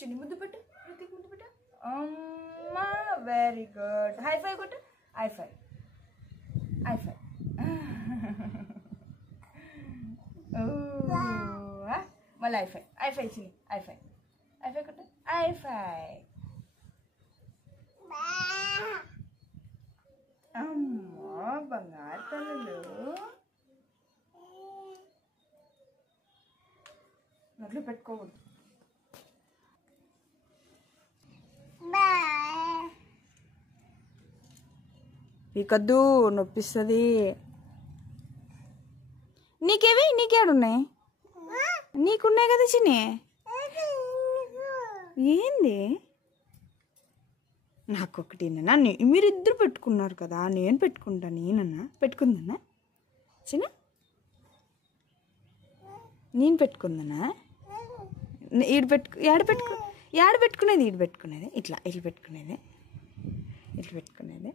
చిన్ని ముద్దు పెట్టు, రుతిక్ ముద్దు పెట్టు. అమ్మా వెరీ గుడ్. హై ఫైవ్ కొట్టు. High five, high five. మళ్ళీ హై ఫైవ్, హై ఫైవ్ చిన్ని, హై ఫైవ్, హై ఫైవ్ కొట్టు. High five. అమ్మా బంగారు తల్లులు. నోట్లో పెట్టుకోకూడదు. పీకద్దు, నొప్పిస్తుంది. నీకేవి నీకేడున్నాయి? నీకున్నాయి కదా చిన్ని. ఏంది నాకొకటినా? మీరిద్దరు పెట్టుకున్నారు కదా, నేను పెట్టుకుంటా. నేనన్నా పెట్టుకుందన్నా చిన్న? నేను పెట్టుకుందన్నా? ఈడు ఏడ పెట్టుకునేది? ఈడు పెట్టుకునేది ఇట్లా, ఇట్లా పెట్టుకునేది, ఇట్లా పెట్టుకునేది.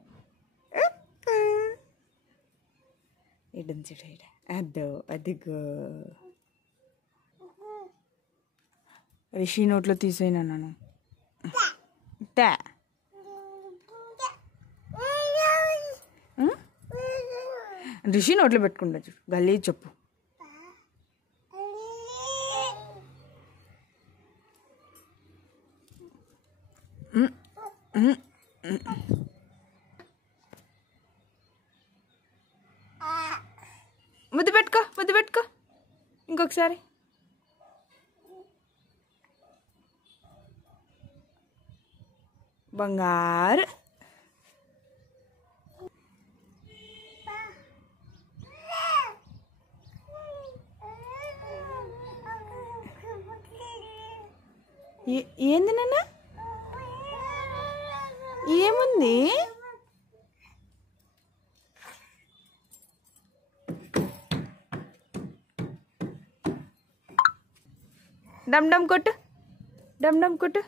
ఇడంచుడు ఇడ అద్దో అదిగో. రిషి నోట్లో తీసేనా నన్ను? రిషి నోట్లో పెట్టుకుంటా చూడు. గల్లీ చెప్పు. ముద్దు పెట్టుకో, ముద్దు పెట్టుకో ఇంకొకసారి. బంగారు. ఏంది నాన్న? ఏముంది? డమ్ డమ్ కొట్టు, డమ్ డమ్ కొట్టు.